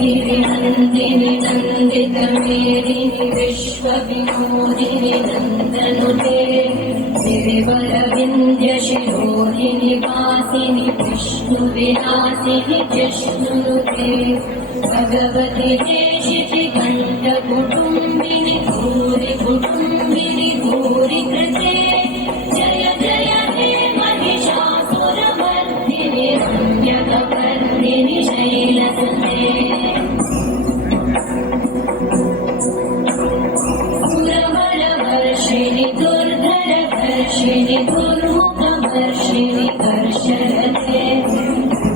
गिरिनन्दिनि नन्दितमेदिनि विश्वविनोदिनि नन्दनुते गिरिवरविन्द्यशिरोधिनि वासिनि विष्णुविलासिनि जिष्णुनुते भगवति देशिति कण्ठकुटुम्बिनि भूरि कुटुम्बिनि भूरि कृते जय जय हे महिषासुरमर्दिनि रम्यकपर्दिनि शैलसुते सुरवरवर्षिणि दुर्धरवर्षिणि दुर्मुखवर्षिणि कर्षरते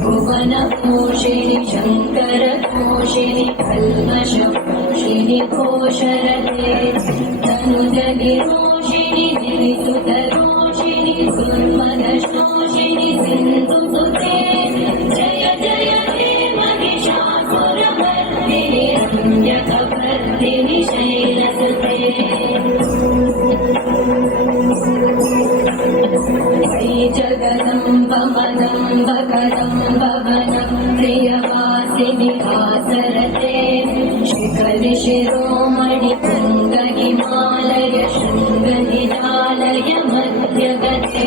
भुवनपोषिणि शङ्करतोषिणि कल्मषपोषिणि घोषरते तनुजनिरोषिणि गिरिसुतरोषिणि दुर्मदशोषिणि सिन्धुसुते जय जय हे महिषासुरमर्दिनि रम्यकपर्दिनि शैलसुते जगदम्ब मदम्ब कदम्ब वनं प्रियवासिनि आसरते शिखरि शिरोमणि तुङ्ग हिमालय शृङ्गनिजालय मध्यगते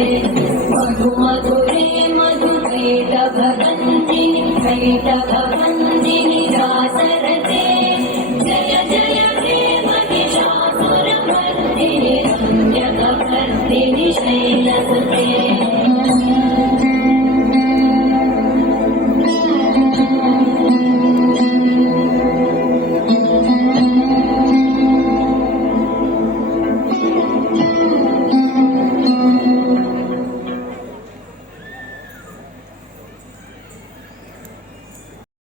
मधु मधुरे मधुकैटभवन्तिनि कैटभवन्तिनि